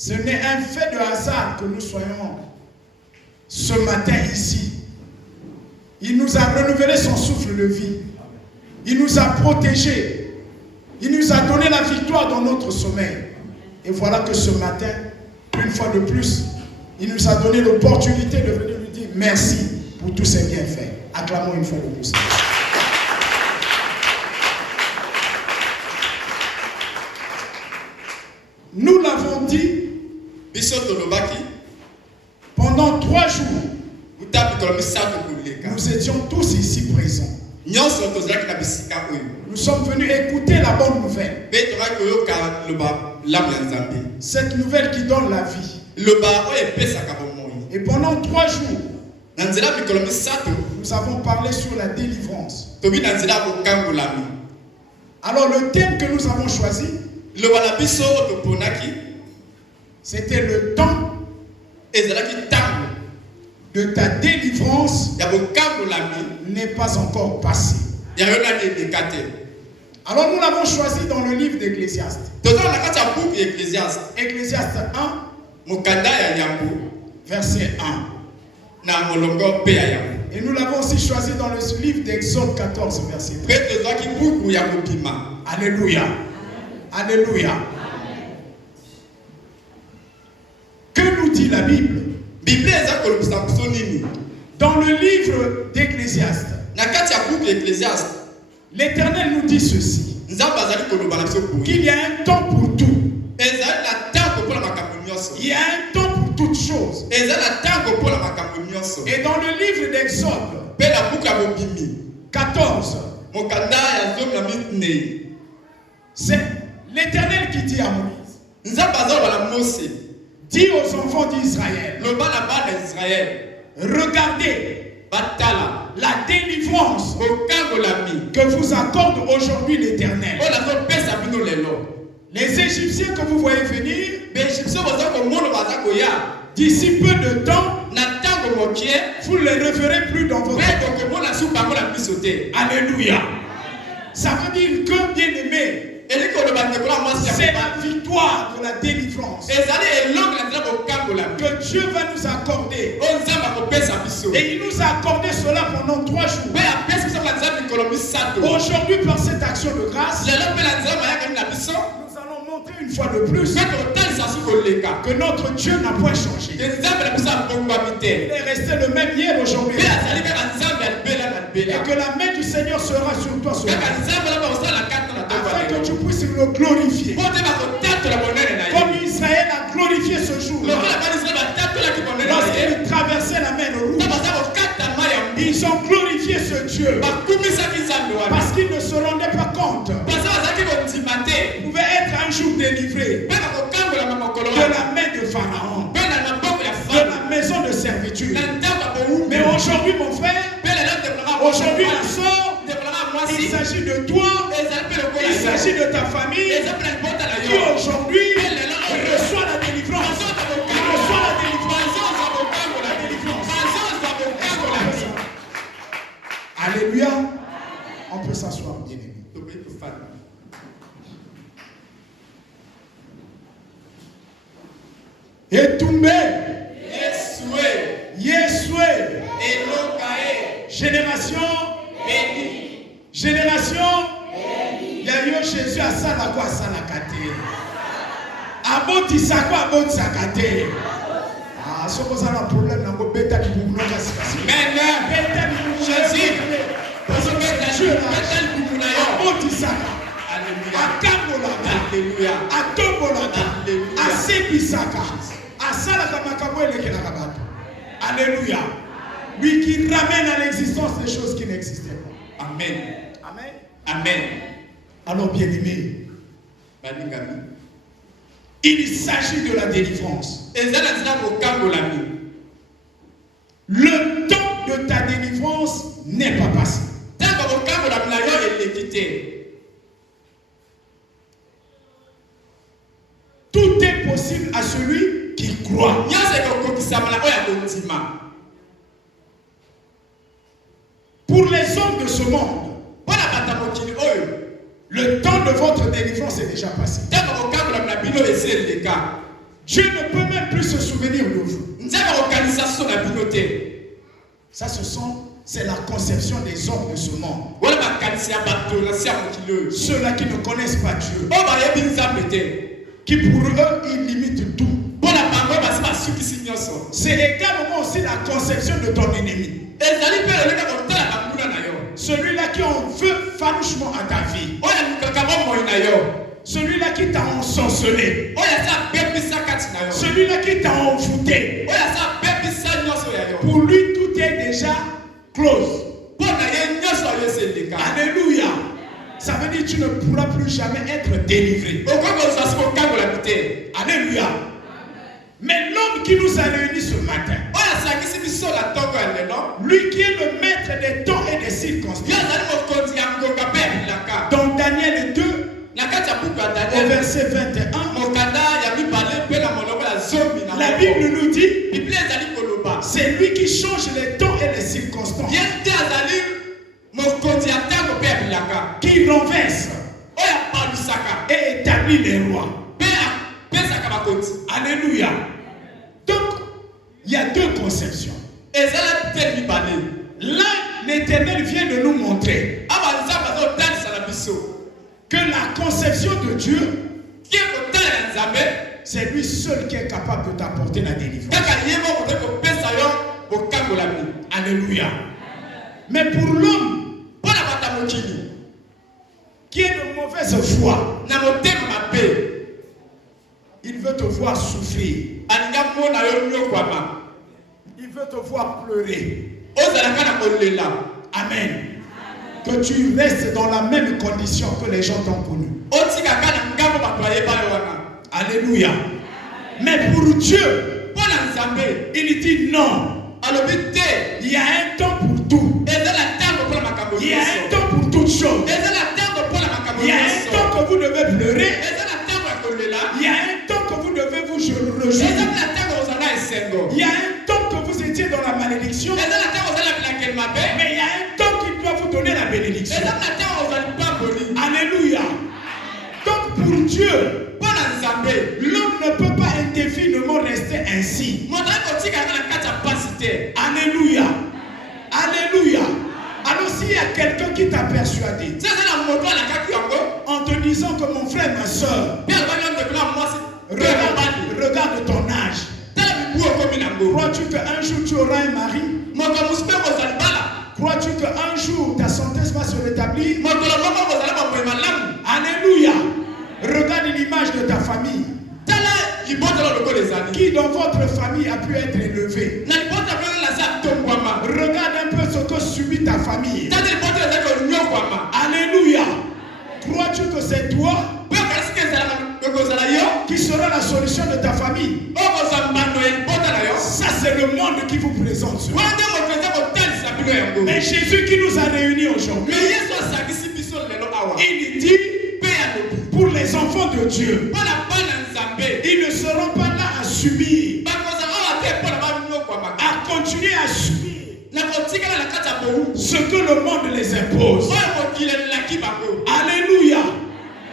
Ce n'est un fait de hasard que nous soyons ce matin ici. Il nous a renouvelé son souffle de vie. Il nous a protégés. Il nous a donné la victoire dans notre sommeil. Et voilà que ce matin, une fois de plus, il nous a donné l'opportunité de venir lui dire merci pour tous ces bienfaits. Acclamons une fois de plus. Nous l'avons dit pendant 3 jours. Nous étions tous ici présents. Nous sommes venus écouter la bonne nouvelle. Cette nouvelle qui donne la vie. Et pendant 3 jours, nous avons parlé sur la délivrance. Alors le thème que nous avons choisi, c'était le temps de ta délivrance n'est pas encore passé. Alors nous l'avons choisi dans le livre d'Ecclésiaste. Ecclésiaste 1, verset 1. Et nous l'avons aussi choisi dans le livre d'Exode 14, verset 3. Alléluia. Alléluia. Que nous dit la Bible? Dans le livre d'Ecclésiaste, l'Éternel nous dit ceci, qu'il y a un temps pour tout. Il y a un temps pour toutes choses. Et dans le livre d'Exode 14, c'est l'Éternel qui dit à Moïse, dis aux enfants d'Israël, regardez la délivrance que vous accorde aujourd'hui l'Éternel. Les Égyptiens que vous voyez venir, d'ici peu de temps, vous ne les reverrez plus dans votre pays. Alléluia. Ça veut dire que, bien aimé, c'est la victoire de la délivrance que Dieu va nous accorder. Et il nous a accordé cela pendant 3 jours. Aujourd'hui, par cette action de grâce, nous allons montrer une fois de plus que notre Dieu n'a point changé. Il est resté le même hier, aujourd'hui. Et que la main du Seigneur sera sur toi ce matin, afin que tu puisses le glorifier. Comme Israël a glorifié ce jour lorsqu'il traversait la mer Rouge. Ils ont glorifié ce Dieu parce qu'ils ne se rendaient pas compte. Ils pouvaient être un jour délivrés de la main de Pharaon, de la maison de servitude. Mais aujourd'hui, mon frère, aujourd'hui, ma soeur, il s'agit de toi, il s'agit de ta famille qui aujourd'hui reçoit la délivrance. Alléluia. On peut s'asseoir, bien aimé. Et tombé. Yesoué. Génération. Génération. Il y a eu Jésus à Salakwa Salakate. Abotisa quoi Abotisakate. Ah, ce que ça a un problème dans le bêta du boulot. Mais bêta du boulot. Jésus. Parce que Dieu a Abotisaka. Alléluia. A Tombolaka. A Sebisaka. A Salakamakaboué le Kenakabato. Alléluia. Oui, qui ramène à l'existence des choses qui n'existaient pas. Amen. Amen. Amen. Alors, bien aimé, il s'agit de la délivrance. Le temps de ta délivrance n'est pas passé. Tout est possible à celui qui croit. Pour les hommes de ce monde, le temps de votre délivrance est déjà passé. Dieu ne peut même plus se souvenir de vous. Ça, c'est la conception des hommes de ce monde. Ceux-là qui ne connaissent pas Dieu. Qui pour eux, ils limitent tout. C'est également aussi la conception de ton ennemi. Celui-là qui en veut farouchement à ta vie. Celui-là qui t'a ensorcelé. Celui-là qui t'a envoûté. Pour lui, tout est déjà close. Alléluia. Ça veut dire que tu ne pourras plus jamais être délivré. Alléluia. Mais l'homme qui nous a réunis ce matin, lui qui est le maître des temps et des circonstances, dans Daniel 2, au verset 21, la Bible nous dit, c'est lui qui change les temps et les circonstances, qui renverse et établit les rois. Alléluia. Donc, il y a deux conceptions. Là, l'Éternel vient de nous montrer que la conception de Dieu, c'est lui seul qui est capable de t'apporter la délivrance. Alléluia. Mais pour l'homme qui est de mauvaise foi, il veut te voir souffrir. Il veut te voir pleurer. Amen. Que tu restes dans la même condition que les gens t'ont connu. Alléluia. Mais pour Dieu, il dit non. Il y a un temps pour tout. Il y a un temps pour toutes choses. Il y a un temps que vous devez pleurer. Il y a un temps que vous devez vous réjouir. Il y a un temps que vous étiez dans la malédiction. Mais il y a un temps qu'il doit vous donner la bénédiction. Alléluia. Donc pour Dieu, l'homme ne peut pas indéfiniment rester ainsi. Alléluia. Alléluia. Alors s'il y a quelqu'un qui t'a persuadé en te disant que mon frère, ma soeur, regarde ton âge. Crois-tu qu'un jour tu auras un mari? Crois-tu qu'un jour ta santé va se rétablir? Alléluia. Regarde l'image de ta famille. Qui dans votre famille a pu être élevé? Regarde un peu ce que subit ta famille. Alléluia. Crois-tu que c'est toi qui sera la solution de ta famille? Ça c'est le monde qui vous présente. Mais Jésus qui nous a réunis aujourd'hui, il dit pour les enfants de Dieu, ils ne seront pas là à subir, à continuer à subir ce que le monde les impose. Alléluia.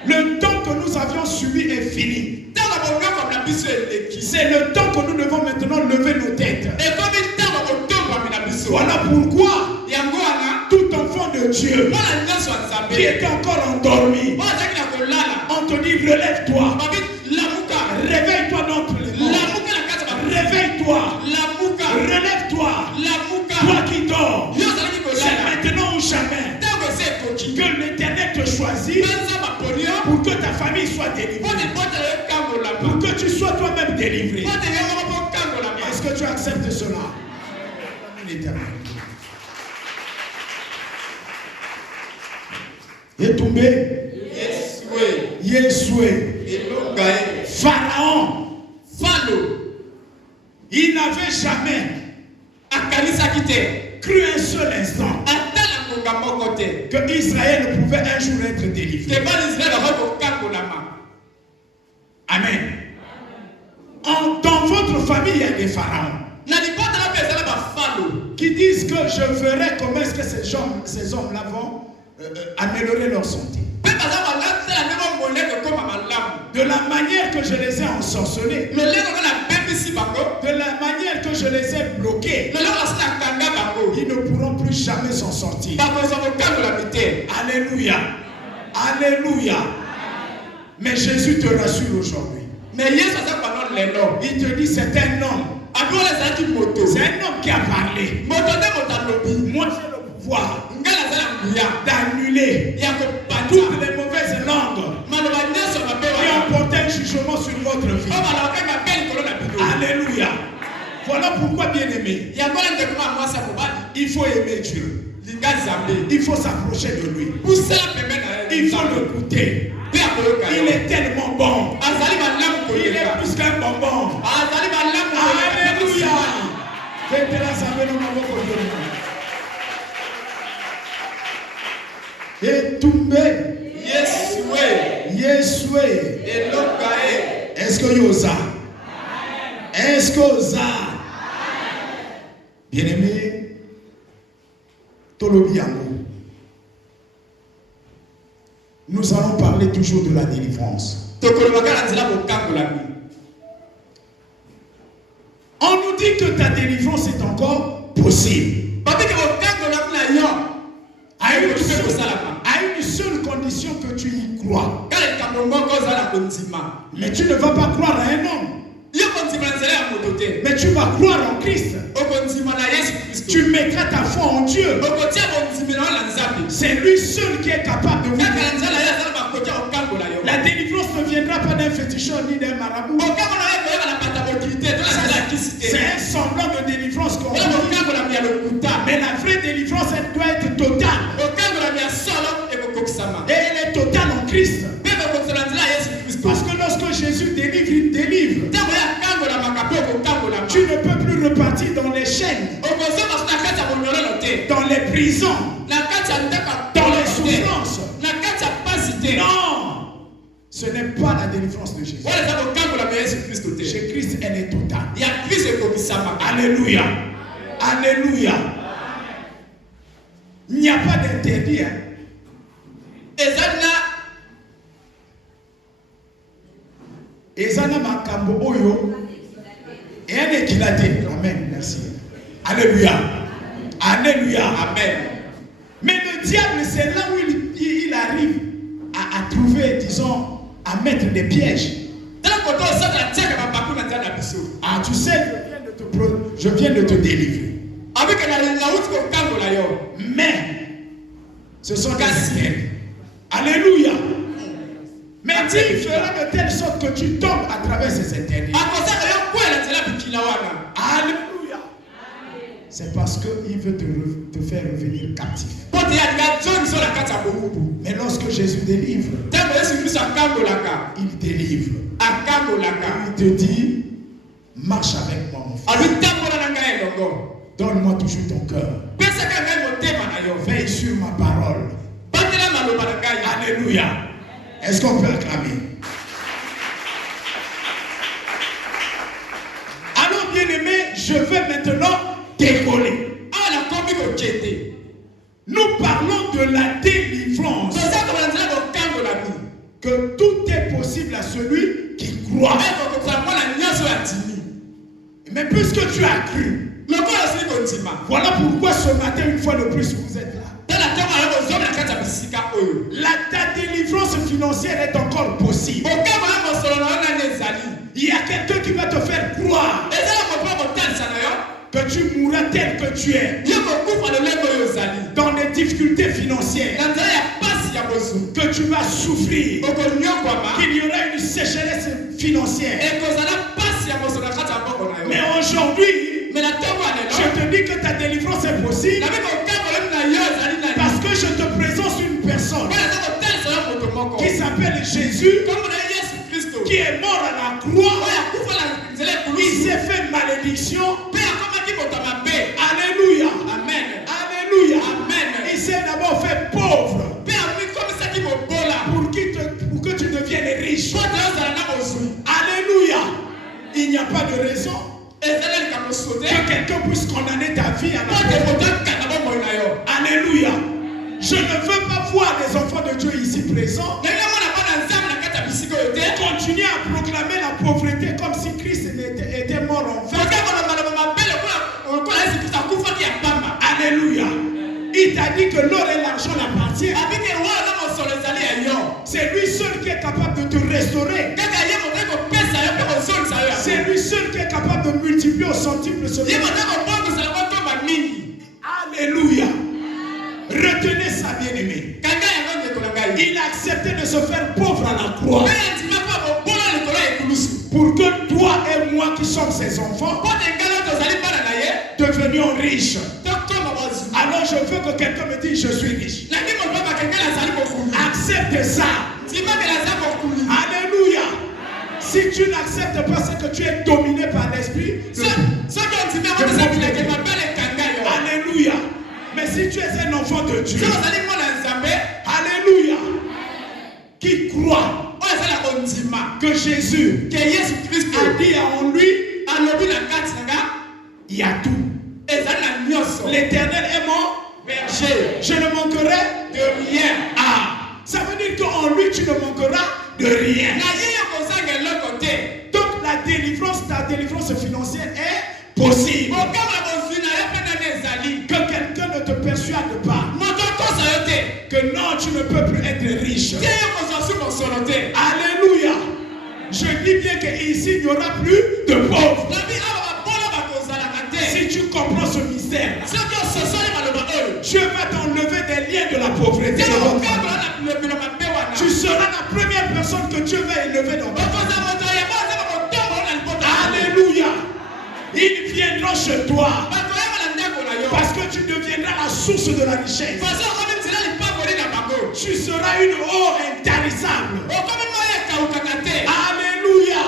Le temps que nous avions subi est fini. C'est le temps que nous devons maintenant lever nos têtes. Voilà pourquoi tout enfant de Dieu qui est encore endormi, on te dit relève-toi, réveille-toi d'entre les morts, réveille-toi, relève-toi, toi qui dors, c'est maintenant ou jamais que l'Éternel te choisit pour que ta famille soit délivrée, pour que tu sois toi-même délivré. Est-ce que tu acceptes cela? L'Éternel. Il est tombé. Yesoué. Pharaon. Il n'avait jamais cru un seul instant que Israël pouvait un jour être délivré. Amen. Dans votre famille, il y a des pharaons qui disent que je verrai comment est-ce que ces hommes-là vont améliorer leur santé. de la manière que je les ai ensorcelés, de la manière que je les ai bloqués, ils ne pourront plus jamais s'en sortir. Alléluia. Alléluia. Mais Jésus te rassure aujourd'hui. Il te dit c'est un homme. C'est un homme qui a parlé. Moi j'ai le pouvoir d'annuler toutes les mauvaises langues qui ont porté un jugement sur votre vie. Alléluia. Voilà pourquoi, bien aimé, il faut aimer Dieu. Il faut s'approcher de lui. Il faut le goûter. Il est tellement bon. Il est plus qu'un bonbon. Alléluia. Et tombé. Yesoué. Est-ce que Yosa? Est-ce que Yosa? Bien-aimé, Tolobiango. Nous allons parler toujours de la délivrance. On nous dit que ta délivrance est encore possible. À une seule condition que tu y crois. Mais tu ne vas pas croire à un homme. Mais tu vas croire en Christ. Tu mettras ta foi en Dieu. C'est lui seul qui est capable de vous. La délivrance ne viendra pas d'un féticheur ni d'un marabout. C'est un semblant de délivrance qu'on a. Mais la vraie délivrance, elle doit être totale. Et elle est totale en Christ. Parce que lorsque Jésus délivre, il délivre. Tu ne peux plus repartir dans les chaînes, dans les prisons, dans les souffrances. Non, ce n'est pas la délivrance de Jésus. Chez Christ, elle est totale. Alléluia. Alléluia. Il n'y a pas d'interdit. Ezana makambo oyo et un équilaté. Amen. Merci. Alléluia. Alléluia. Amen. Mais le diable, c'est là où il arrive à trouver, disons, à mettre des pièges. Ah, tu sais, je viens de te délivrer. Mais ce sont des interdits. Alléluia. Mais Dieu fera de telle sorte que tu tombes à travers ces interdits. Alléluia. C'est parce qu'il veut te faire revenir captif. Mais lorsque Jésus délivre, il délivre. Il te dit, marche avec moi, mon frère. Donne-moi toujours ton cœur. Veille sur ma parole. Alléluia. Est-ce qu'on peut acclamer? Alors, bien-aimé, je vais maintenant décoller. Nous parlons de la délivrance. Que tout est possible à celui qui croit. Mais puisque tu as cru, voilà pourquoi ce matin, une fois de plus, vous êtes là. Ta délivrance financière est encore possible. Il y a quelqu'un qui va te faire croire que tu mourras tel que tu es. Dans des difficultés financières. Que tu vas souffrir. Qu'il y aura une sécheresse financière. Mais aujourd'hui, je te dis que ta délivrance est possible. Parce que je te présente une personne qui s'appelle Jésus, qui est mort à la croix. Il s'est fait malédiction. Alléluia. Amen. Alléluia. Amen. Il s'est d'abord fait pauvre pour que tu deviennes riche. Alléluia. Il n'y a pas de raison que quelqu'un puisse condamner ta vie à la pauvreté. Alléluia. Je ne veux pas voir les enfants de Dieu ici présents continuer t'a dit que l'or et l'argent l'appartiennent. C'est lui seul qui est capable de te restaurer. C'est lui seul qui est capable de multiplier au centuple ce bien. Alléluia. Retenez ça, bien-aimé. Il a accepté de se faire pauvre à la croix. Pour que toi et moi qui sommes ses enfants devenions riches. Alors je veux que quelqu'un me dise je suis riche. Accepte ça. Alléluia. Si tu n'acceptes pas ce que tu es dominé par l'esprit, alléluia. Mais si tu es un enfant de Dieu, alléluia, qui croit que Jésus a dit en lui, il y a tout. L'Éternel est mort, je ne manquerai de rien. Ah, ça veut dire qu'en lui tu ne manqueras de rien. Donc la délivrance, ta délivrance financière est possible. Que quelqu'un ne te persuade pas que non, tu ne peux plus être riche. Alléluia. Je dis bien qu'ici il n'y aura plus de pauvres. Si tu comprends ce mystère, Dieu va t'enlever des liens de la pauvreté. Tu seras la première personne que Dieu va élever dans ta vie. Alléluia. Ils viendront chez toi parce que tu deviendras la source de la richesse. Tu seras une eau intarissable. Alléluia.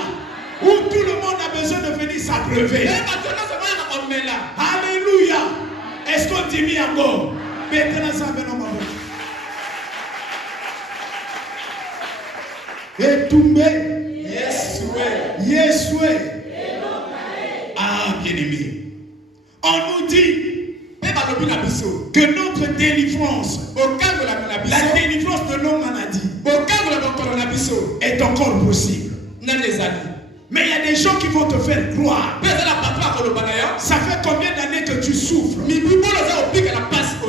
Où tout le monde a besoin de venir s'abreuver. Alléluia. Est-ce qu'on dit mi encore? Et tombé. Yes, ouais. Ah, bien-aimé. On nous dit que notre délivrance, la délivrance de nos maladies, est encore possible. Mais il y a des gens qui vont te faire croire. Ça fait combien d'années que tu souffres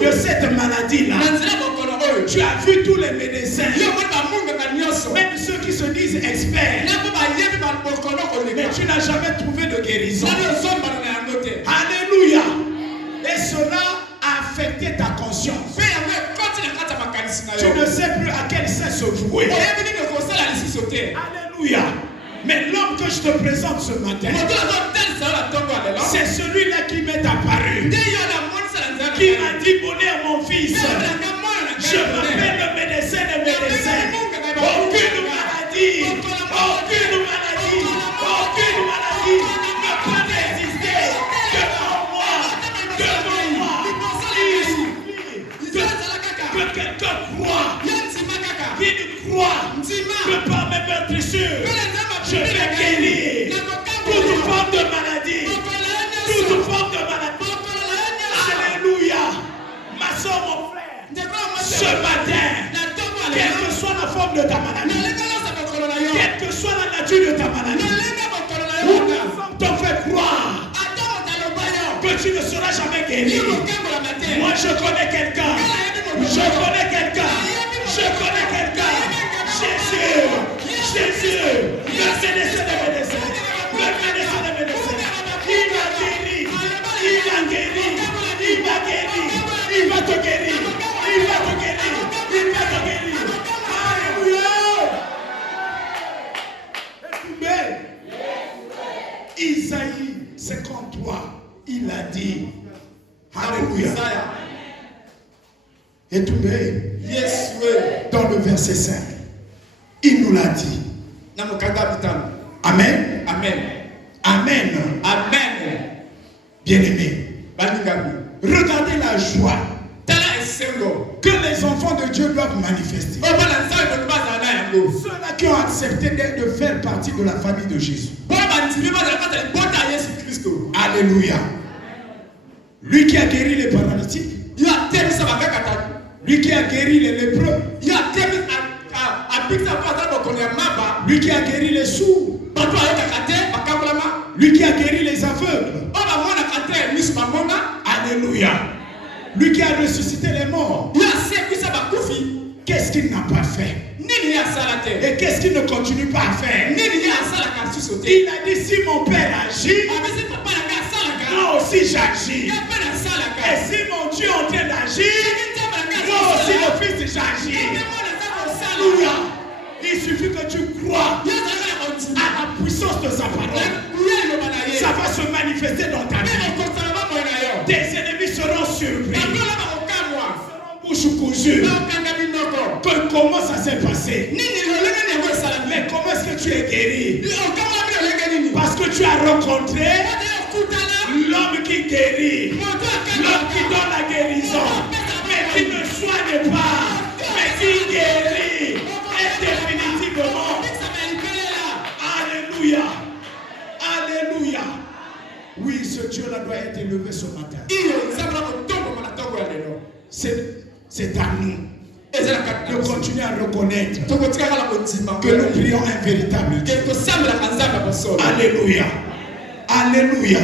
de cette maladie-là? Tu as vu tous les médecins, même ceux qui se disent experts, mais tu n'as jamais trouvé de guérison. Alléluia. Et cela a affecté ta conscience. Tu ne sais plus à quel sein se vouer. Alléluia. Mais l'homme que je te présente ce matin, c'est celui-là qui m'est apparu, qui m'a dit bonheur mon fils. Je m'appelle le médecin des médecins. Aucune maladie ne peut résister devant moi. Que quelqu'un croit, qui ne croit que par mes meurtrissures, je vais guérir toute forme de maladie. Toute forme de maladie. Alléluia. Ma soeur, mon frère, ce matin, quelle que soit la forme de ta maladie, quelle que soit la nature de ta maladie, où ta femme te fait croire que tu ne seras jamais guéri. Moi, je connais quelqu'un. Je connais quelqu'un. Jésus, le médecin des médecins. Il va te guérir. Alléluia. Isaïe 53, il a dit, alléluia. Et tout dans le verset 5, il nous l'a dit. Amen. Bien-aimé, regardez la joie que les enfants de Dieu doivent manifester. Ceux-là qui ont accepté de faire partie de la famille de Jésus. Alléluia. Lui qui a guéri les paralytiques, lui qui a guéri les lépreux, lui qui a guéri les sourds, lui qui a guéri les aveugles. Alléluia. Lui qui a ressuscité les morts. qu'est-ce qu'il n'a pas fait? Et qu'est-ce qu'il ne continue pas à faire? Il a dit, si mon père agit, moi aussi j'agis. Et si mon Dieu est en train d'agir, moi aussi le Fils j'agis. Alléluia. Il suffit que tu crois à la puissance de sa parole. Ça va se manifester dans ta vie. Tes ennemis seront surpris. Bouche cousue. Comment ça s'est passé? Mais comment est-ce que tu es guéri? Parce que tu as rencontré l'homme qui guérit, l'homme qui donne la guérison, mais qui ne soigne pas, mais qui guérit et définitivement. Alléluia. Alléluia. Oui, ce Dieu-là doit être élevé ce matin. C'est à nous de continuer à reconnaître que nous prions un véritable Dieu. Alléluia. Alléluia.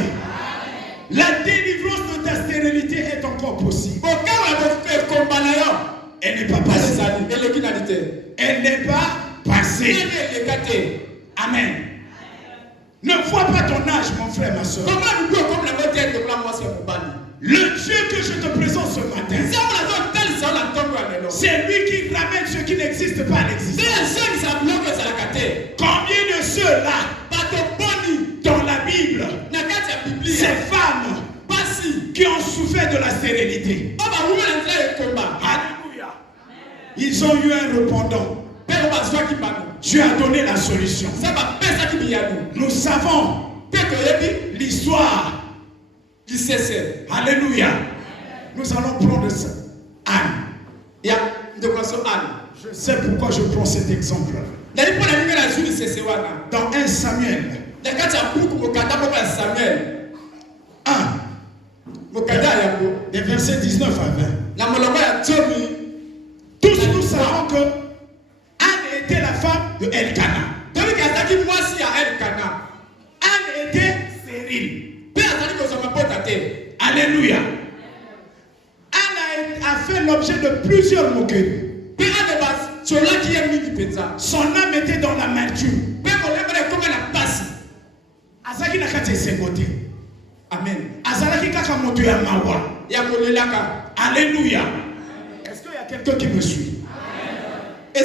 La délivrance de ta stérilité est encore possible. Elle n'est pas passée. Elle n'est pas passée. Amen. Ne vois pas ton âge, mon frère, ma soeur. Le Dieu que je te présente ce matin, c'est lui qui ramène ce qui n'existe pas à l'existence. Combien de ceux-là dans la Bible, ces femmes qui ont souffert de la stérilité, alléluia, ils ont eu un répondant. Dieu a donné la solution. Nous savons l'histoire. Alléluia. Nous allons prendre ça. Anne. Je sais pourquoi je prends cet exemple. Dans 1 Samuel 1, des versets 19 à 20. Tous nous savons que Anne était la femme de Elkana. Anne était stérile. Alléluia. Anne a fait l'objet de plusieurs moqueries. Son âme était dans l'amertume. Azaki na kati esengote. Amen. Azalaki kaka moto ya mawa. Alléluia. Est-ce qu'il y a quelqu'un qui me suit? Mais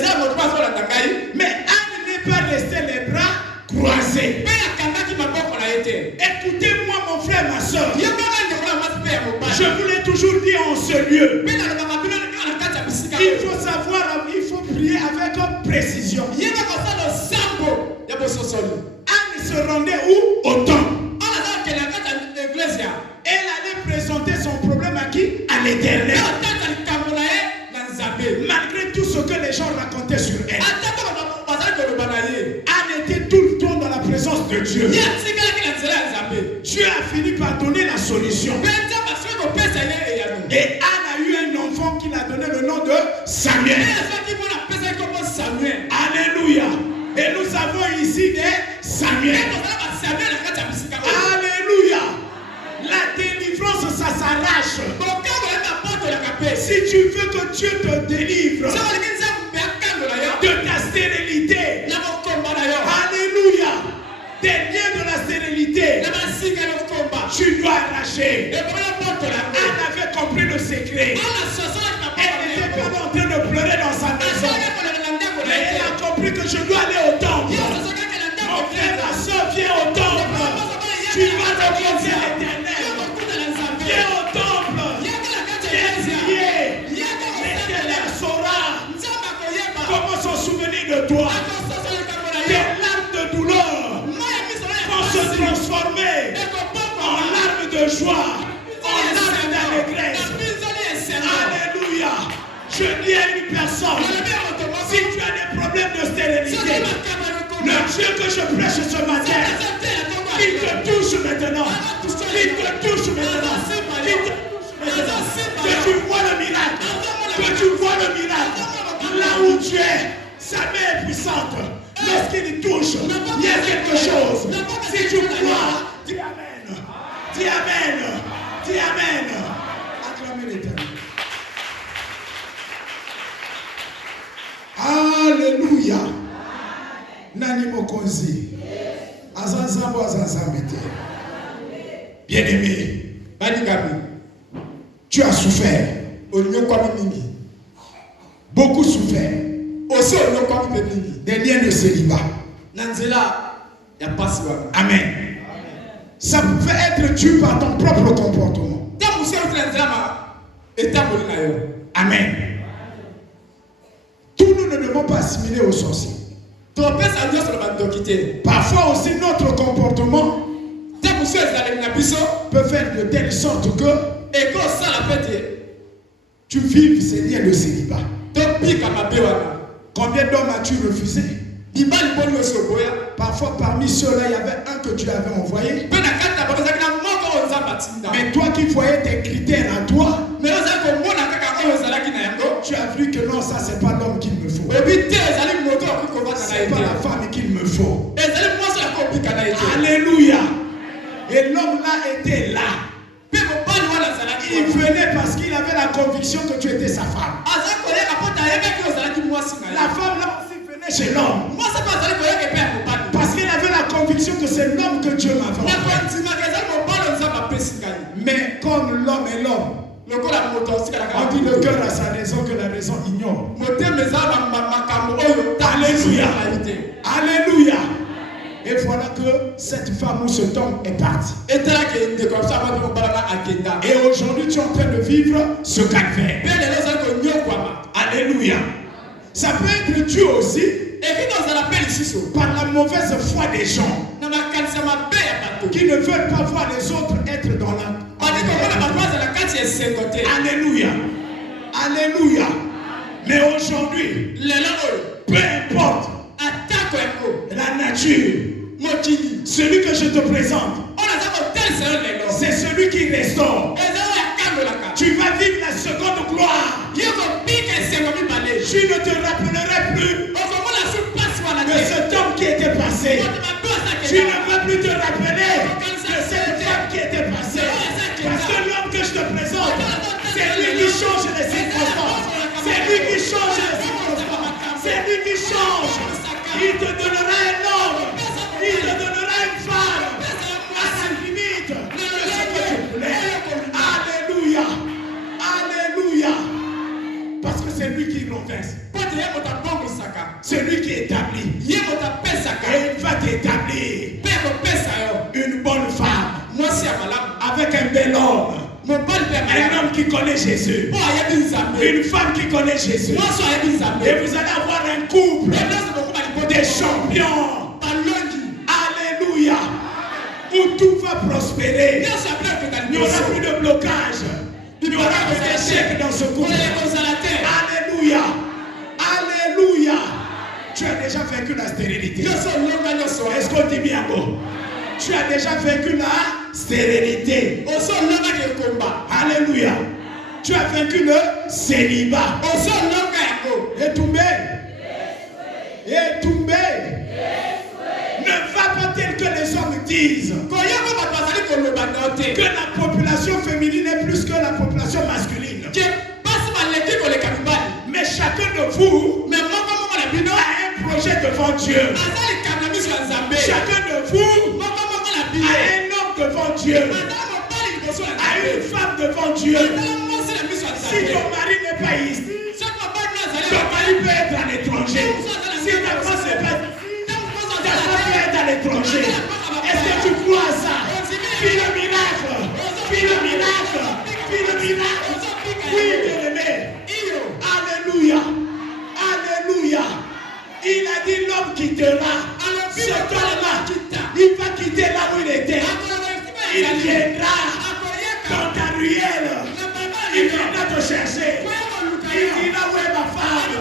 Anne n'est pas restée les bras croisés. Écoutez-moi mon frère, ma soeur. Je vous l'ai toujours dit en ce lieu. Il faut savoir, il faut prier avec précision. Anne se rendait où? Au temple. Elle allait présenter son problème à qui? À l'Éternel. Malgré tout ce que les gens racontaient sur elle, Anne était tout le temps dans la présence de Dieu. Dieu a fini par donner la solution. Et Anne a eu un enfant qu'il a donné le nom de Samuel. Alléluia. Et nous avons ici des Samuel. Alléluia. La délivrance, ça s'arrache. Si tu veux que Dieu te délivre de ta stérilité, alléluia, des liens de la stérilité, tu dois arracher. Anne avait compris le secret. Elle n'était pas en train de pleurer dans sa maison, mais elle a compris que je dois aller au temple. Mon frère, ma soeur, viens au temple. Tu vas rencontrer l'Éternel. Viens au temple. Viens prier. L'Éternel saura comment se souvenir de toi. Tes larmes de douleur vont se transformer en larmes de joie, en larmes d'allégresse. Alléluia. Je dis à une personne, si tu as des problèmes de stérilité, le Dieu que je prêche ce matin, il te touche maintenant. Il te touche maintenant. Il te touche maintenant. Que tu vois le miracle. Que tu vois le miracle. Là où tu es, sa main est puissante. Lorsqu'il touche, il y a quelque chose. Si tu crois, dis Amen. Dis Amen. Dis Amen. 1 Acclamez l'Éternel. Alléluia. Nani mokonzi. Azanzambo azanzambete. Bien-aimé. Tu as souffert. Beaucoup souffert. Des liens de célibat. Amen. Ça pouvait être dû par ton propre comportement. Amen. Tous nous ne devons pas assimiler aux sorciers. Parfois aussi notre comportement peut faire de telle sorte que tu vives ces liens de célibat. Combien d'hommes as-tu refusé? Parfois parmi ceux-là, il y avait un que tu avais envoyé. Mais toi qui voyais tes critères à toi, tu as vu que non, ça c'est pas l'homme qu'il me faut. C'est pas la femme qu'il me faut. Alléluia. Et l'homme là était là. Il venait parce qu'il avait la conviction que tu étais sa femme. La femme là aussi venait chez l'homme. Parce qu'il avait la conviction que c'est l'homme que Dieu m'avait envoyé. Mais comme l'homme est l'homme, on dit le cœur a sa raison que la raison ignore. Alléluia. Alléluia. Et voilà que cette femme ou cet homme est parti. Et aujourd'hui tu es en train de vivre ce calvaire. Alléluia. Ça peut être dû aussi par la mauvaise foi des gens qui ne veulent pas voir les autres être dans la... Alléluia. Alléluia. Mais aujourd'hui, peu importe la nature, celui que je te présente, c'est celui qui restaure. Tu vas vivre la seconde gloire. Tu ne te rappellerai plus de cet homme qui était passé. Tu ne vas plus te rappeler de cette femme qui était passée. Parce que l'homme que je te présente, c'est lui qui change les circonstances. C'est lui qui change les circonstances. C'est lui qui change. Il te donnera un homme. Il te donnera une femme. À la limite de ce que tu voulais. Alléluia. Alléluia. Parce que c'est lui qui renverse. C'est lui qui établit. Et il va t'établir une bonne femme avec un bel homme. Un homme qui connaît Jésus. Une femme qui connaît Jésus. Et vous allez avoir un couple des champions. Alléluia. Où tout va prospérer. Il n'y aura plus de blocage. Il n'y aura plus d'échec dans ce couple. Alléluia. Alléluia. Tu as déjà vaincu la stérilité. Est-ce qu'on dit bien beau? Tu as déjà vaincu la stérilité. Alléluia. Tu as vaincu le célibat. Et tombé. Et tombé. Ne va pas tel que les hommes disent. Que la population féminine est plus que la population masculine. Mais chacun de vous a un projet devant Dieu. Chacun de vous a un homme devant Dieu. A une femme devant Dieu. Si ton mari n'est pas ici, ton mari peut être à l'étranger. Si ta femme n'est pas ici, ta femme peut être à l'étranger. Est-ce que tu crois à ça? Fais le miracle. Fais le miracle. Fais le miracle. Oui, bien-aimé. Alléluia. Alléluia. Il a dit l'homme quittera. Ce homme-là, il va quitter là où il était. Il viendra dans ta ruelle. Il viendra te chercher. Il dira où est ma femme?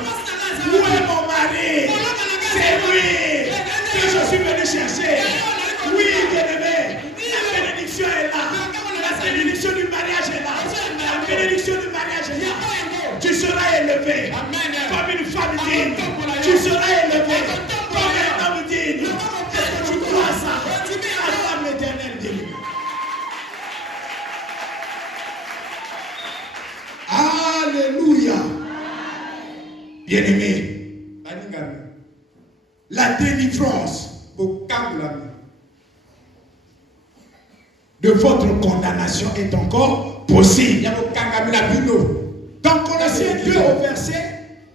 Où est mon mari? C'est lui que je suis venu chercher. Oui, bien-aimé. La bénédiction est là. La bénédiction du mariage est là. La bénédiction du mariage est là. Tu seras élevé comme une femme digne. Tu seras élevé comme un homme digne. Est-ce que tu crois à ça? Acclame l'Éternel, dis-lui. Alléluia. Bien-aimé, la délivrance de votre condamnation est encore possible. Dans Colossiens 2 au verset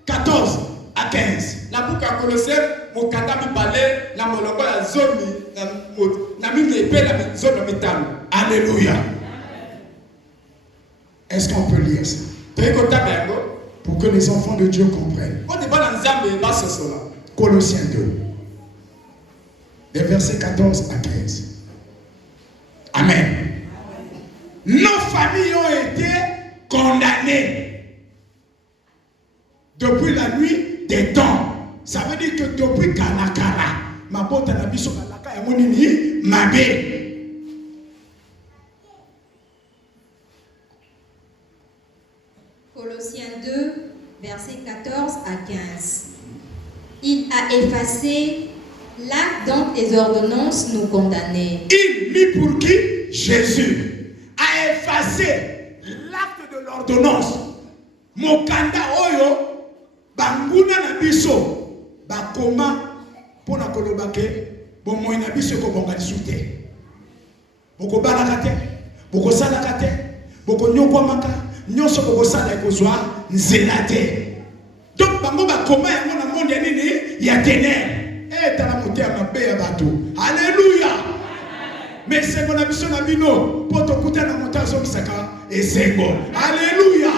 14 à 15. Alléluia. Est-ce qu'on peut lire ça? Pour que les enfants de Dieu comprennent. Colossiens 2, des versets 14 à 15. Amen. Nos familles ont été condamnées depuis la nuit des temps. Ça veut dire que depuis Kalakala, ma botte à la biso Kalaka et monini, ma bé. Colossiens 2, versets 14 à 15. Il a effacé l'acte dont les ordonnances nous condamnaient. Il mit pour qui? Jésus a effacé l'acte de l'ordonnance. Mokanda oyo banguna na biso bakoma pona kolobake bomoi na biso ko bonga disute. Boko balaka te, boko salaka te, boko nyokwa maka, nyoso boko sala ekozwa nzela te. Donc bango bakoma yango na monde ya nini ya ténèbres. Tala motea mabe ya bato. Alléluia. Mais c'est mon ambition na bino poto kuta na montazo bisaka esengo. Alléluia.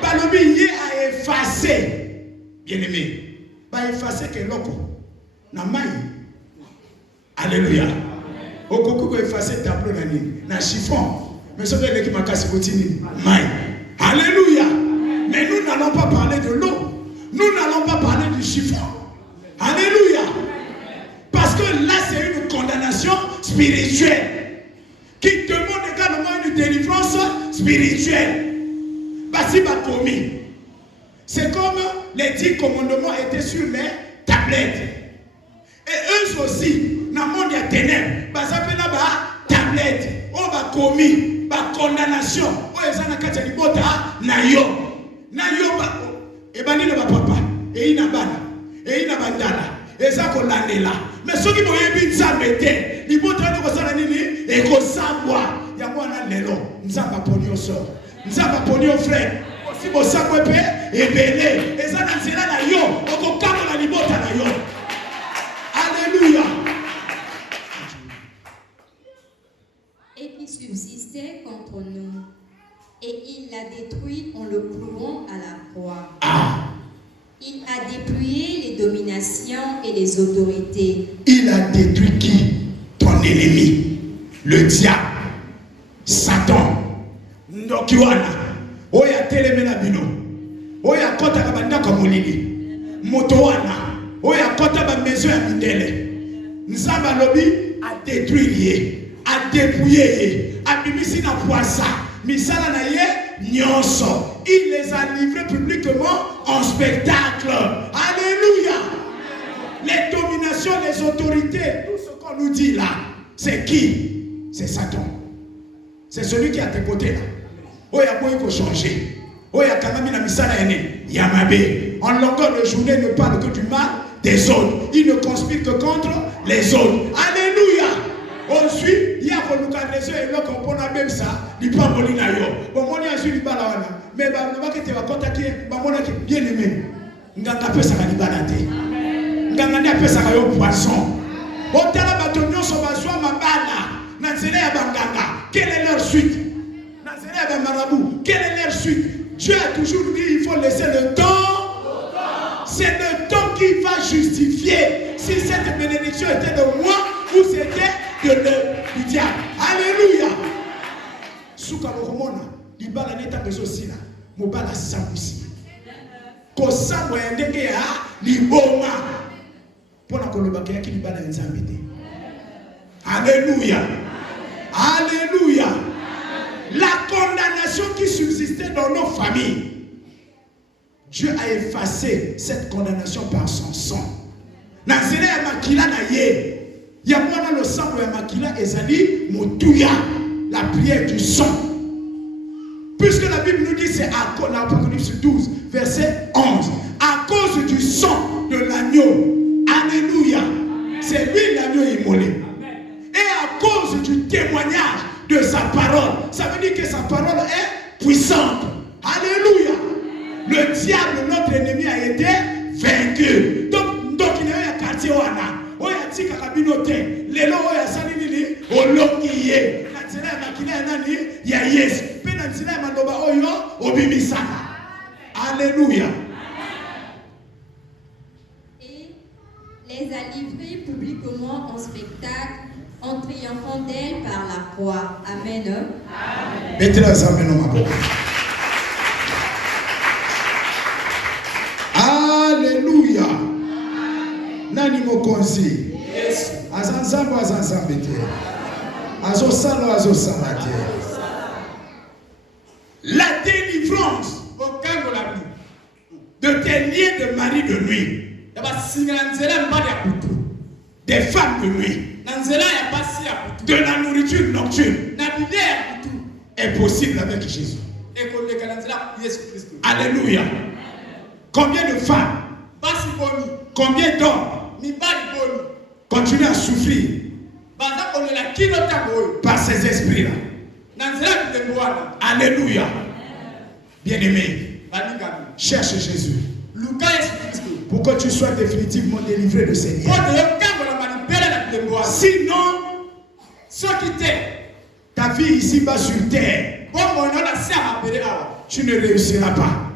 Balobi ye a effacé. Bien-aimé. Ba effacé ke loko na mai. Alléluia. Okoku ko effacé tableau na ni na chiffon. Mais ça veut dire que makasi kotini mai. Alléluia. Mais nous n'allons pas parler de l'eau. Nous n'allons pas parler du chiffon. Alléluia. Parce que là, c'est une condamnation spirituelle qui demande également une délivrance spirituelle. Basi bakomi. C'est comme les 10 commandements étaient sur les tablettes. Et eux aussi, dans le monde il y a ténèbres. Basa pena ba tablette. On va commis, ba condamnation. On est en train de bota na yo. Na yo ba. Et bani le ba papa. Et ina bana. Et ina bandala. Et ça qu'on l'a là. Mais ceux qui m'ont émis nzambe te, ils m'ont traité comme ça nini et comme ça moi. Ya moi na lelo, nzamba poni au sort. Nzamba poni au frère. Si mo sa ko pe et belé. Et ça na zela na yo, oko kama na libota na yo. Alléluia. Et qui subsistait contre nous. Et il l'a détruit en le clouant à la croix. Il a dépouillé les dominations et les autorités. Il a détruit qui? Ton ennemi, le diable, Satan. Ndokiwana, oya telemena bino, oya kota kabanda kamolili, motowana, oya kota ba maison ya mindele. Nzamba lobi a détruit lié, a dépouillé, a bimisi na poisa, misala na ye nyonso. Il les a livrés publiquement en spectacle. Alléluia. Les dominations, les autorités, tout ce qu'on nous dit là, c'est qui? C'est Satan. C'est celui qui est à tes côtés là. Oh, il y a quoi il faut changer. Oh, il y a quand même une misala aînée. Yamabé. En longueur de journée, ne parle que du mal des autres. Il ne conspire que contre les autres. Alléluia. Ensuite, il y a un lucadresse et là qu'on peut même ça, il peut voler na yo. Bon, on y a sur le balawana. Mais bah, le bac était à contacter, bah, on a bien aimé. Nganga peut ça va balade. Nganga peut ça va au poisson. Au tala batonio so bazwa mabana. Nanzele ya banganga. Quelle est leur suite? Nanzele ya marabout. Quelle est leur suite? Dieu a toujours dit il faut laisser le temps. C'est le temps qui va justifier si cette bénédiction était de moi ou c'était du diable. Alléluia. Souka lokomona, libala neta bezosina, mobala sambusi. Ko sambo ya ndenge ya liboma. Pona kolobaka yaki libala nzambe te. Alléluia. Alléluia. La condamnation qui subsistait dans nos familles, Dieu a effacé cette condamnation par son sang. Nazele ya makila na ye. Il y a moi dans le sang de Makila Ezali Moutouya, la prière du sang. Puisque la Bible nous dit, c'est à cause, l'Apocalypse 12, verset 11, à cause du sang de l'agneau. Alléluia. c'est lui l'agneau immolé. Et à cause du témoignage de sa parole, ça veut dire que sa parole est puissante. Alléluia. Le diable, notre ennemi, a été vaincu. Donc il y a un quartier où il y a un petit carabinoté. Les lois, il y a Sanini, au Longier. Il y a Yes. Alléluia. Et les a livrés publiquement en spectacle, en triomphant d'elle par la croix. Amen. Mettez-la amen, ma bonne. Alléluia. Nani mokonzi. Yes. Azanzambo azanzambete. Azosalo azosamate. La délivrance de tes liens de mari de nuit, des femmes de nuit, de la nourriture nocturne est possible avec Jésus. Alléluia. Combien de femmes, combien d'hommes continuent à souffrir par ces esprits-là? Alléluia. Bien-aimé, cherche Jésus pour que tu sois définitivement délivré de ces liens. Sinon, ta vie ici-bas sur terre, tu ne réussiras pas.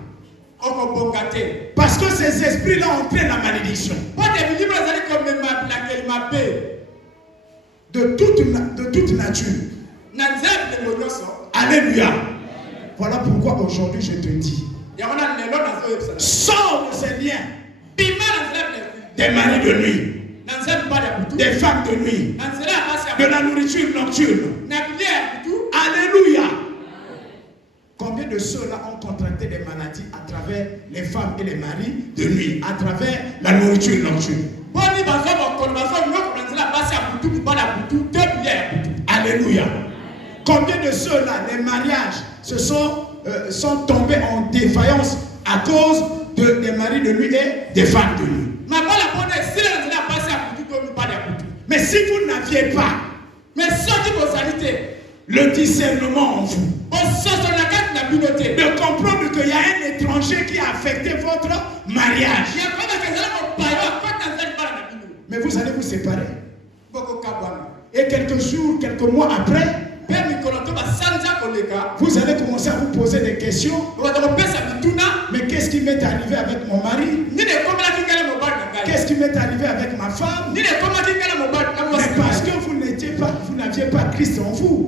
Parce que ces esprits-là entraînent la malédiction. De toute nature. Alléluia. Voilà pourquoi aujourd'hui je te dis, sors de ces liens des maris de nuit, des femmes de nuit, de la nourriture nocturne. Alléluia. Combien de ceux-là ont contracté des maladies à travers les femmes et les maris de nuit, à travers la nourriture nocturne? Alléluia. Combien de ceux-là, les mariages, sont tombés en défaillance à cause des maris de nuit et des femmes de nuit? Mais si vous n'aviez pas le discernement en vous, de comprendre qu'il y a un étranger qui a affecté votre mariage, mais vous allez vous séparer. Et quelques jours, quelques mois après, vous allez commencer à vous poser des questions. Mais qu'est-ce qui m'est arrivé avec mon mari? Qu'est-ce qui m'est arrivé avec ma femme? Mais parce que vous n'aviez pas Christ en vous.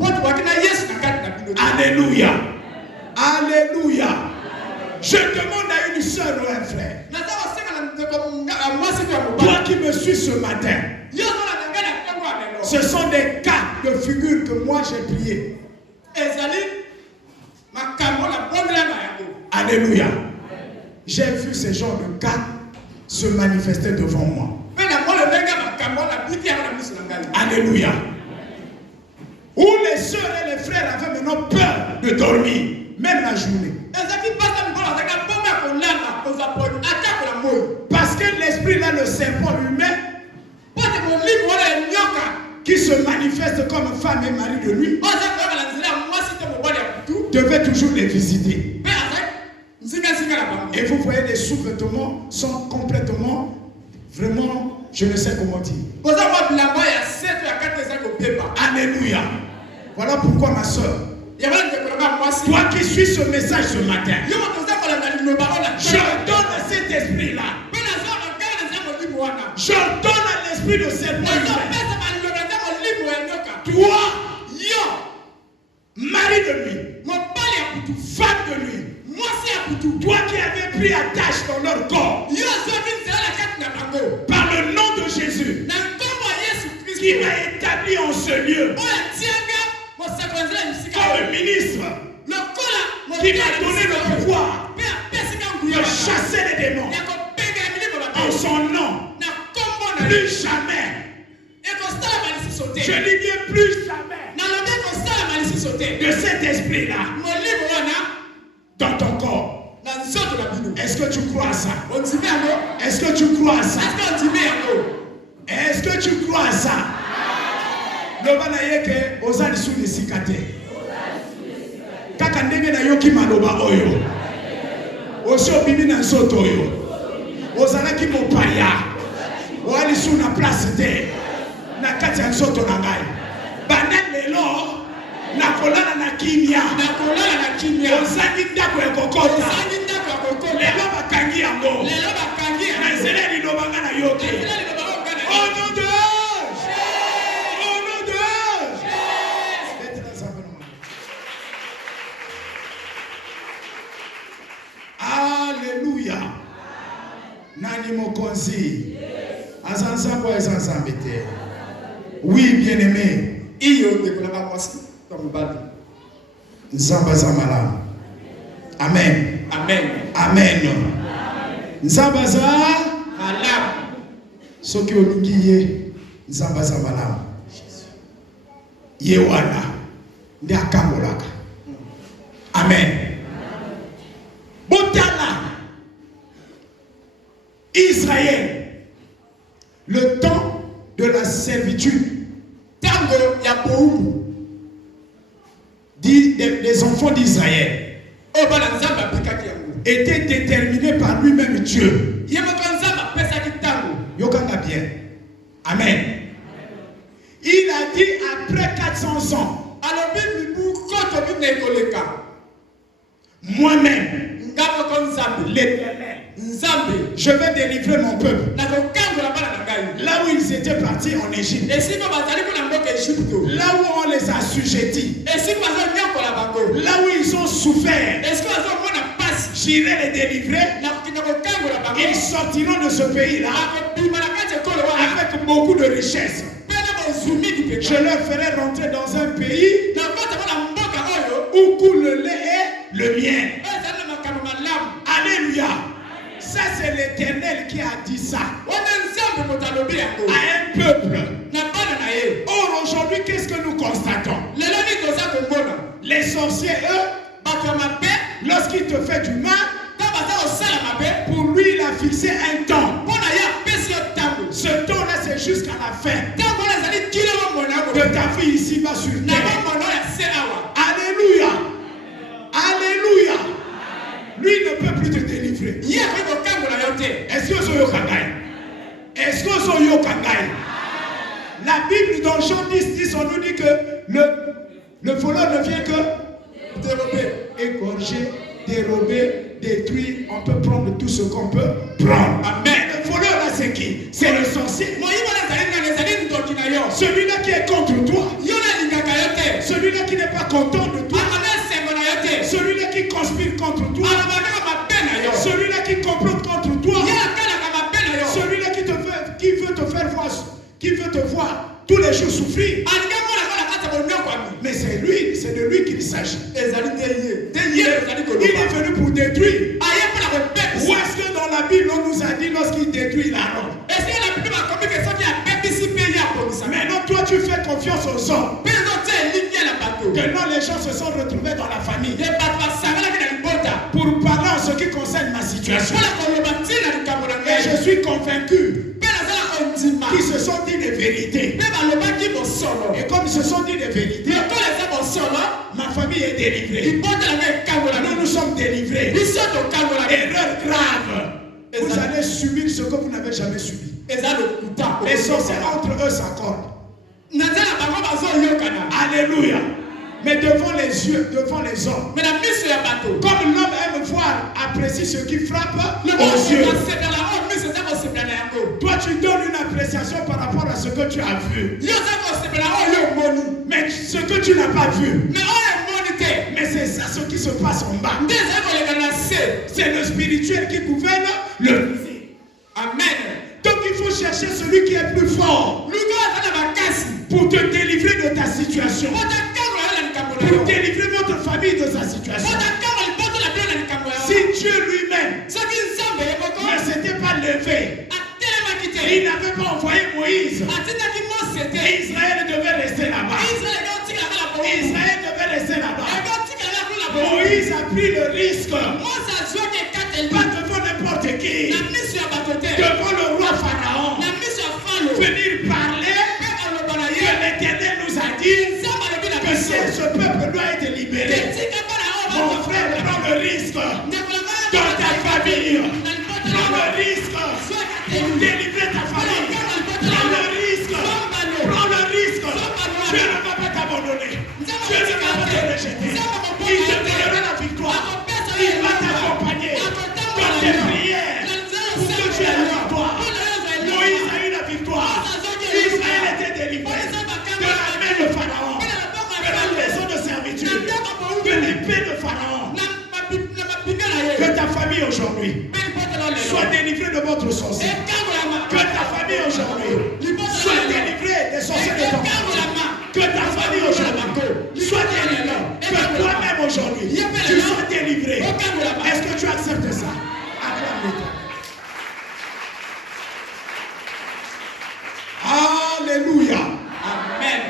Alléluia. Alléluia. Je demande à une soeur ou un frère, toi qui me suis ce matin, ce sont des cas de figure que moi j'ai prié. Alléluia. J'ai vu ce genre de cas se manifester devant moi. Alléluia. Où les sœurs et les frères avaient maintenant peur de dormir, même la journée. Parce que l'esprit là, le serpent humain, qui se manifeste comme femme et mari de nuit, devait toujours les visiter. Et vous voyez, les sous-vêtements sont complètement, vraiment, je ne sais comment dire. Alléluia. Voilà pourquoi, ma soeur, toi qui suis ce message ce matin, je donne à cet esprit-là, je donne à l'esprit de serpent humain. Toi, mari de nuit, femme de nuit, toi qui avais pris attache dans leur corps, par le nom de Jésus, qui m'a établi en ce lieu, comme ministre, qui m'a donné le pouvoir de chasser les démons, en son nom, plus jamais. Je dis bien plus jamais de cet esprit-là dans ton corps. Est-ce que tu crois à ça? Est-ce que tu crois à ça? Est-ce que tu crois à ça? Loba na yeke ozali sous les sikate. Kaka ndenge na yoki maloba oyo. Osho bibi na nsoto oyo. Ozalaki mopaya. Oali sous na place te. Na kati ya nsoto na ngai. Bana lelo na kolala na kimia. Ozangi ndako ya kokota. Lelo bakangi yango. Na zele liloba nga na yoki. Oh non de Alléluia. Nani mokonzi. Azanza kwa azanza mbete. Oui, bien-aimé. Iyo ndekolaka mwasi tomubali. Nzamba za malamu. Amen. Amen. Amen. Nzamba za malamu. Soki olingi ye nzamba za malamu. Ye wana ndi akambolaka. Amen. Botala Israël, le temps de la servitude, Tango ya boumu des enfants d'Israël était déterminé par lui-même Dieu. Yokanga bien. Amen. Il a dit après 400 ans, moi-même, l'Éternel, je vais délivrer mon peuple. Là où ils étaient partis en Égypte. Là où on les a assujettis. Là où ils ont souffert. J'irai les délivrer. Ils sortiront de ce pays-là avec beaucoup de richesses. Je leur ferai rentrer dans un pays où coule le lait et le miel. Alléluia. Ça c'est l'Éternel qui a dit ça à un peuple. Or aujourd'hui, qu'est-ce que nous constatons? Les sorciers, eux, lorsqu'il te fait du mal, pour lui il a fixé un temps. Ce temps-là c'est jusqu'à la fin de ta vie ici-bas sur terre. Alléluia. Alléluia. Lui ne peut plus te délivrer. Est-ce que vous avez Est-ce que vous avez La Bible dans Jean 10, on nous dit que le voleur ne vient que dérober, égorger, dérober, détruire. On peut prendre tout ce qu'on peut prendre. Amen. Le voleur là c'est qui? C'est le sorcier. Celui-là qui est contre toi. Celui-là qui n'est pas content de toi. Celui-là qui conspire contre toi. Celui-là qui complote contre toi. Celui-là qui veut te voir tous les jours souffrir. Mais c'est de lui qu'il s'agit. Il est venu pour détruire. Où est-ce que dans la Bible on nous a dit lorsqu'il détruit la robe? Maintenant toi tu fais confiance aux hommes. Que non, les gens se sont retrouvés dans la famille pour parler en ce qui concerne ma situation. Et je suis convaincu qu'ils se sont dit des vérités. Et comme ils se sont dit des vérités, ma famille est délivrée. Nous sommes délivrés. Erreur grave. Vous allez subir ce que vous n'avez jamais subi. Les sorciers entre eux s'accordent. Alléluia. Mais devant les yeux, devant les hommes, comme l'homme aime voir, apprécie ce qui frappe aux yeux. Toi tu donnes une appréciation par rapport à ce que tu as vu. Mais ce que tu n'as pas vu. Mais c'est ça ce qui se passe en bas. C'est le spirituel qui gouverne le physique. Amen. Donc il faut chercher celui qui est plus fort pour te délivrer de ta situation. Pour délivrer votre famille de sa situation. Si Dieu lui-même ne s'était pas levé, il n'avait pas envoyé Moïse, et Israël devait rester là-bas. Israël devait rester là-bas. Moïse a pris le risque, pas devant n'importe qui, devant le roi Pharaon, venir parler ciel, ce peuple doit être libéré. Mon frère, prends le risque dans ta famille. Prends le risque pour délivrer ta famille. Prends le risque. Prends le risque. Dieu ne va pas t'abandonner. Dieu ne va pas te rejeter. Il te donnera la victoire. Il va t'accompagner dans tes prières pour que tu aies la victoire. Moïse a eu la victoire. Israël était délivré de la main de Pharaon, de la maison de servitude, de l'épée de Pharaon. Que ta famille aujourd'hui soit délivrée de votre sorcier. Que ta famille aujourd'hui soit délivrée des sorciers de ton quartier. Que ta famille aujourd'hui soit délivrée. Que toi-même aujourd'hui tu sois délivré. Est-ce que tu acceptes ça? Acclame-le. Alléluia. Amen.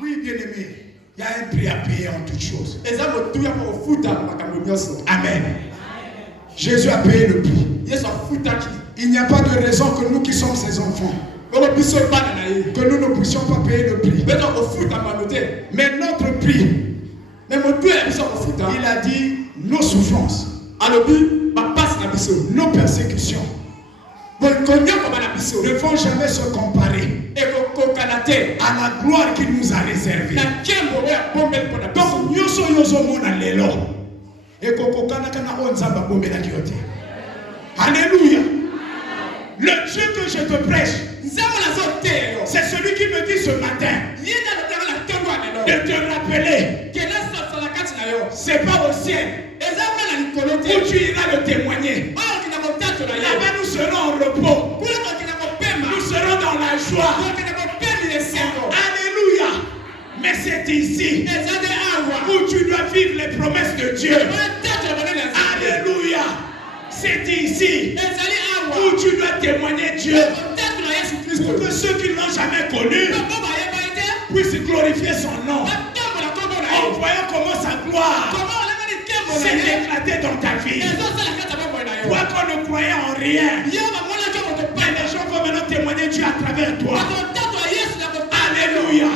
Oui, bien-aimé, il y a un prix à payer en toutes choses. Amen. Jésus a payé le prix. Il n'y a pas de raison que nous qui sommes ses enfants, que nous ne puissions pas payer le prix. Mais notre prix, il a dit nos souffrances, nos persécutions ne vont jamais se comparer à la gloire qu'il nous a réservée. Donc, alléluia. Le Dieu que je te prêche, c'est celui qui me dit ce matin de te rappeler, c'est pas au ciel où tu iras le témoigner. Là-bas nous serons en repos. Nous serons dans la joie. Alléluia. Mais c'est ici où tu dois vivre les promesses de Dieu. Alléluia. C'est ici où tu dois témoigner Dieu. Pour que ceux qui ne l'ont jamais connu puissent glorifier son nom. En voyant comment sa gloire s'est éclatée dans ta vie. Toi qu'on ne croyait en rien, mais les gens vont maintenant témoigner Dieu à travers toi. Alléluia.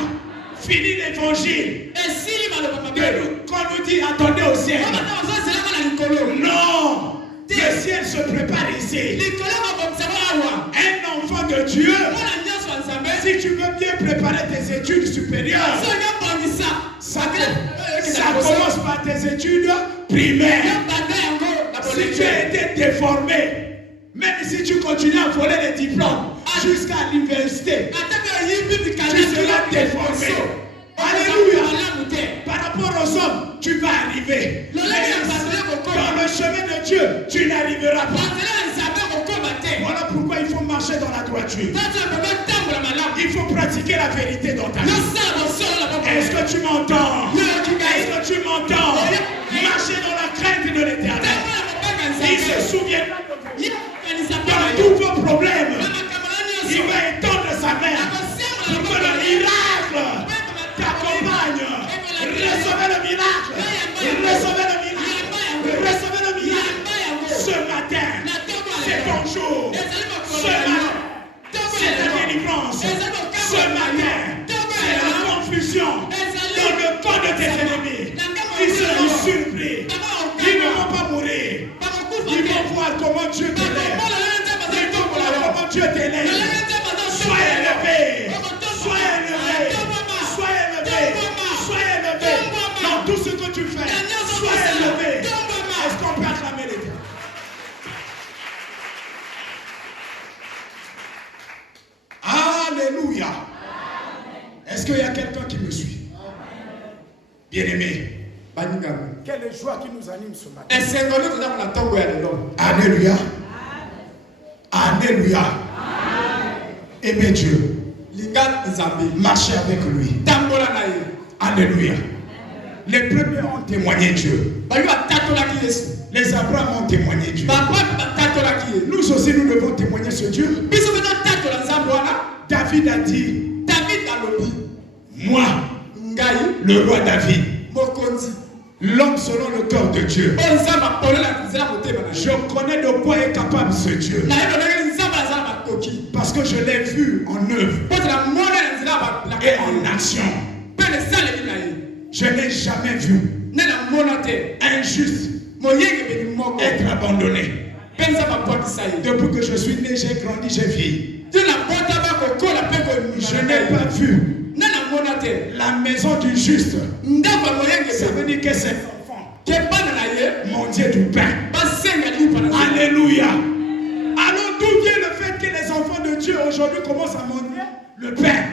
Fini l'évangile. Qu'on nous dit attendez au ciel. Non. Le ciel se prépare ici. Un enfant de Dieu, si tu veux bien préparer tes études supérieures, ça commence par tes études primaires. Si tu as été déformé, même si tu continues à voler les diplômes jusqu'à l'université, tu seras déformé. Alléluia. Par rapport aux hommes, tu vas arriver. Dans le chemin de Dieu, tu n'arriveras pas. Voilà pourquoi il faut marcher dans la droiture. Il faut pratiquer la vérité dans ta vie. Est-ce que tu m'entends? Est-ce que tu m'entends? Marcher dans la crainte de l'Éternel. Il se souviendra de tous vos problèmes. Il va étendre sa main pour que le miracle t'accompagne. Recevez le miracle. Recevez le miracle. Recevez le miracle. Ce matin, c'est ton jour. Ce matin, c'est la délivrance. Ce matin, c'est la confusion dans le corps de tes ennemis. Ils seront surpris. Ils ne vont pas mourir. Ils vont voir comment Dieu t'élève. Ils vont voir comment Dieu t'élève. Sois élevé. Sois élevé. Sois élevé. Sois élevé. Dans tout ce que tu fais, sois élevé. Est-ce qu'on peut acclamer l'Éternel? Alléluia. Est-ce qu'il y a quelqu'un qui me suit? Bien-aimé, quelle joie qui nous anime ce matin. Alléluia. Alléluia. Aimez Dieu. Marchez avec lui. Alléluia. Les premiers ont témoigné Dieu. Les Abraham ont témoigné Dieu. Nous aussi nous devons témoigner ce Dieu. David a dit, moi, le roi David, l'homme selon le cœur de Dieu, je connais de quoi est capable ce Dieu. Parce que je l'ai vu en œuvre et en action. Je n'ai jamais vu un juste être abandonné. Depuis que je suis né, j'ai grandi, j'ai vieilli. Je n'ai pas vu la maison du juste. Ça veut dire que c'est mon Dieu du pain. Alléluia. Alors d'où vient le fait que les enfants de Dieu aujourd'hui commencent à manger le pain?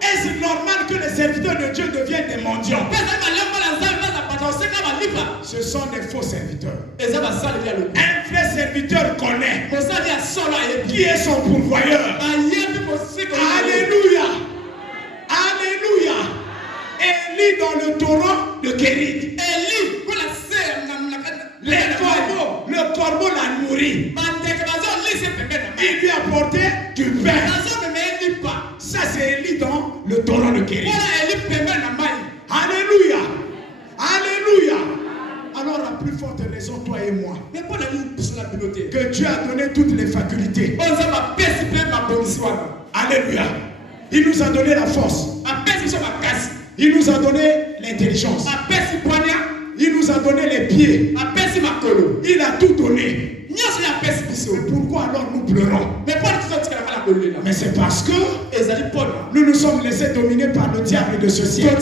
Est-ce normal que les serviteurs de Dieu deviennent des mendiants? Ce sont des faux serviteurs. Un vrai serviteur connaît qui est son pourvoyeur. Alléluia. Alléluia. Élie dans le torrent de Kérit. Le corbeau l'a nourri. Il lui a apporté du pain. Ça c'est Élie dans le torrent de Kérit. Alléluia. Alléluia. Alors à plus forte raison, toi et moi, que Dieu a donné toutes les facultés. Alléluia. Il nous a donné la force. Il nous a donné l'intelligence. Il nous a donné les pieds. Il a tout donné. Mais pourquoi alors nous pleurons? Mais c'est parce que nous nous sommes laissés dominer par le diable de ce siècle.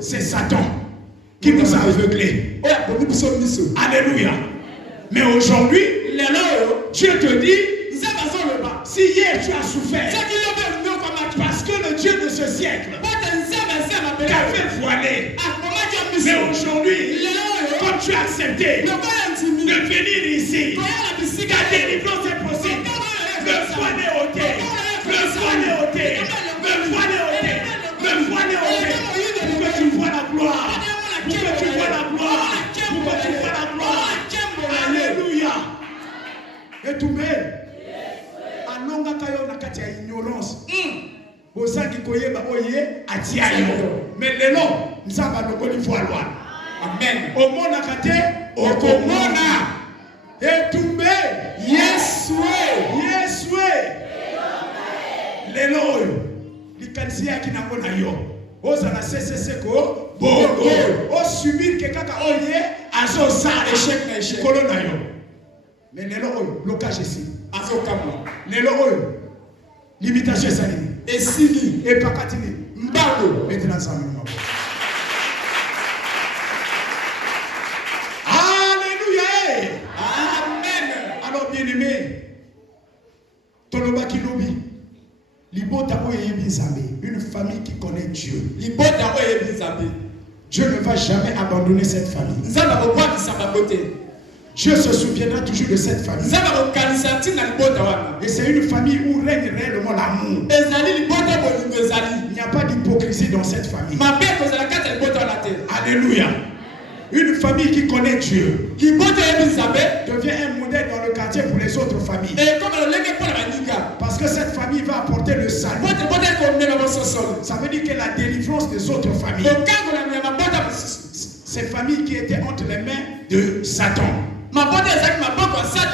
C'est Satan qui nous a aveuglés. Alléluia. Mais aujourd'hui, Dieu te dit, si hier tu as souffert, parce que le Dieu de ce siècle t'a fait voiler. Mais aujourd'hui, quand tu as accepté de venir ici, ta délivrance est possible. Le voile est ôté. Le voile est ôté. Le voile est ôté. Le voile est ôté. Pour que tu vois la gloire. Pour que tu vois la gloire. Pour que tu vois la gloire. Alléluia. Et tout même. Alonga kayo na kati ya ignorance. Ozaki koyeba oye atiayo. Mais lelo nzamba lokoli voilwa. Amen. Omona kate okomona. Etumbe Yeswe. Yeswe. Lelo oyo likanisi yaki nango na yo. Ozala CCC ko bongo. O subir ke kaka oye azo sa échec na échec kolo na yo. Mais lelo oyo blocage ici. Azo kamwa. Lelo oyo limitation salini. Esili et pakatini. Mbago maintenant ça me. Alléluia. Amen. Alors bien aimé, Tolobaki Lobi, Libota Oyebizambe, une famille qui connaît Dieu. Libota Oyebizambe. Dieu ne va jamais abandonner cette famille. Dieu se souviendra toujours de cette famille. Et c'est une famille où règne réellement l'amour. Il n'y a pas d'hypocrisie dans cette famille. Alléluia. Une famille qui connaît Dieu devient un modèle dans le quartier pour les autres familles. Parce que cette famille va apporter le salut. Ça veut dire que la délivrance des autres familles, ces familles qui étaient entre les mains de Satan,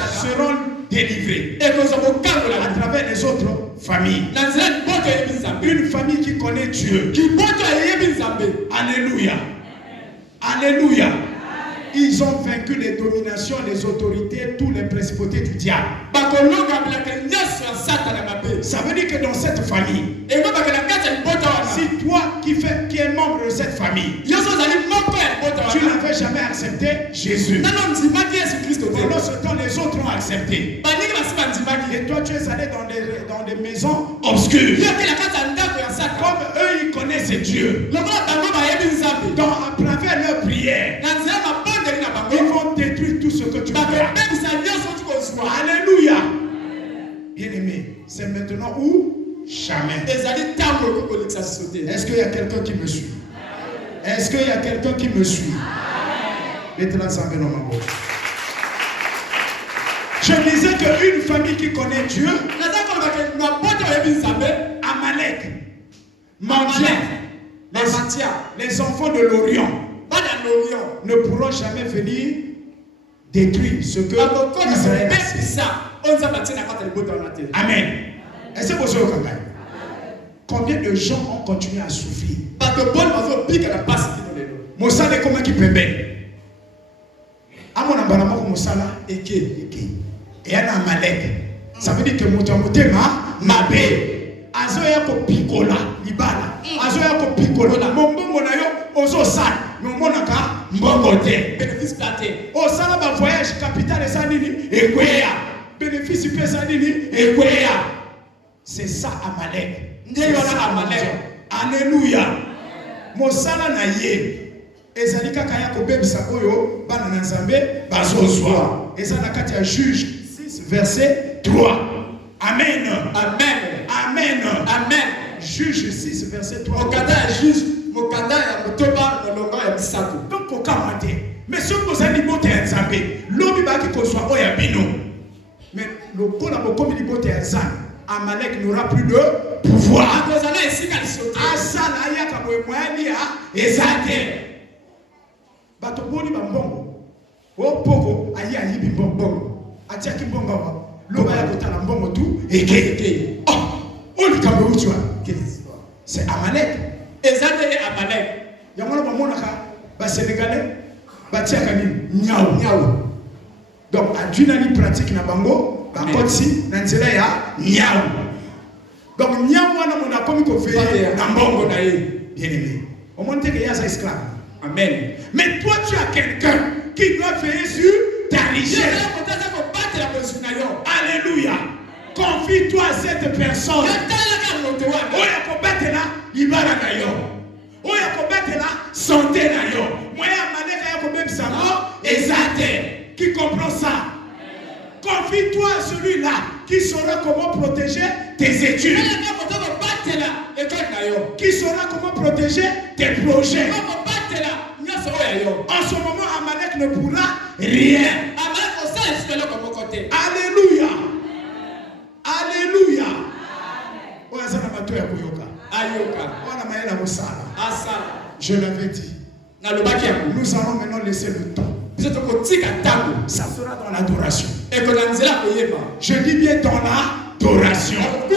seront délivrés à travers les autres familles. Une famille qui connaît Dieu. Alléluia. Alléluia. Ils ont vaincu les dominations, les autorités, tous les principautés du diable. Ça veut dire que dans cette famille, si toi qui es membre de cette famille, tu n'avais jamais accepté Jésus, pendant ce temps les autres ont accepté. Et toi tu es allé dans des maisons obscures. Comme eux ils connaissent Dieu, donc à travers leur prière, ils vont détruire tout ce que tu fais. Alléluia. Bien-aimé, c'est maintenant ou jamais. Est-ce qu'il y a quelqu'un qui me suit? Est-ce qu'il y a quelqu'un qui me suit? Maintenant, ça me nomme. Je disais qu'une famille qui connaît Dieu, Amalek, les enfants de l'Orient ne pourront jamais venir détruire ce que Israël a. Amen. Est-ce que vous savez? Combien de gens ont continué à souffrir? Bato bon bazo pika na pasi kino lelo. Mosala comment qui peut bien? Amona banamo ko mosala eke. Et ana Amalek. Ça veut dire que moto motema mabe. Azoya ko pikola libala. Azoya ko pikola. Mombongo na yo ozo sala. Nomonaka mbongo te. Bénéfice platé. Osala ba voyage capital esa nini? Ekweya. Bénéfice pesa nini? Ekweya. C'est ça Amalek. Alléluia. Mosala na ye. Ezali kaka ya kobebisa oyo bana na Nzambe bazozwa. Eza na kati ya Juge 6 verset 3. Amen. Amen. Amen. Amen. Juge 6 verset 3. Mokanda ya juge, mokanda ya motoba molongo ya misato. Donc okamate. Mais si vous avez libote ya Nzambe, lobi baki kozwa oya bino. Mais le kola bokomi libote ya Nzambe. Amalek n'aura plus de pouvoir. Asala yaka boyemwani ya ezate. Bato boni bambongo. O poko ayi ayibi mbongo. Atiaki mbongo wa. Loba ya kotala mbongo tu eke. Oh, on likambo uchiwa. C'est Amalek. Ezate ye Amalek. Yamona bamonaka ba Sénégalais batiaka ni nyao. Donc aduna ni pratique na bango. Bakotsi na nzela ya nyao. Donc nyao wana mona komi ko veiller na mbongo na ye. Bien aimé. On monte que ya sa esclave. Amen. Mais toi tu as quelqu'un qui doit veiller sur ta richesse. Alléluia. Confie-toi à cette personne. Oya ko betela libala na yo. Oya ko betela santé na yo. Moya maneka ya ko bebisa mo ezate. Qui comprend ça? Confie-toi à celui-là qui saura comment protéger tes études. Qui saura comment protéger tes projets. En ce moment, Amalek ne pourra rien. Alléluia. Alléluia. Je l'avais dit. Nous allons maintenant laisser le temps. Ça sera dans l'adoration. Je dis bien dans l'adoration.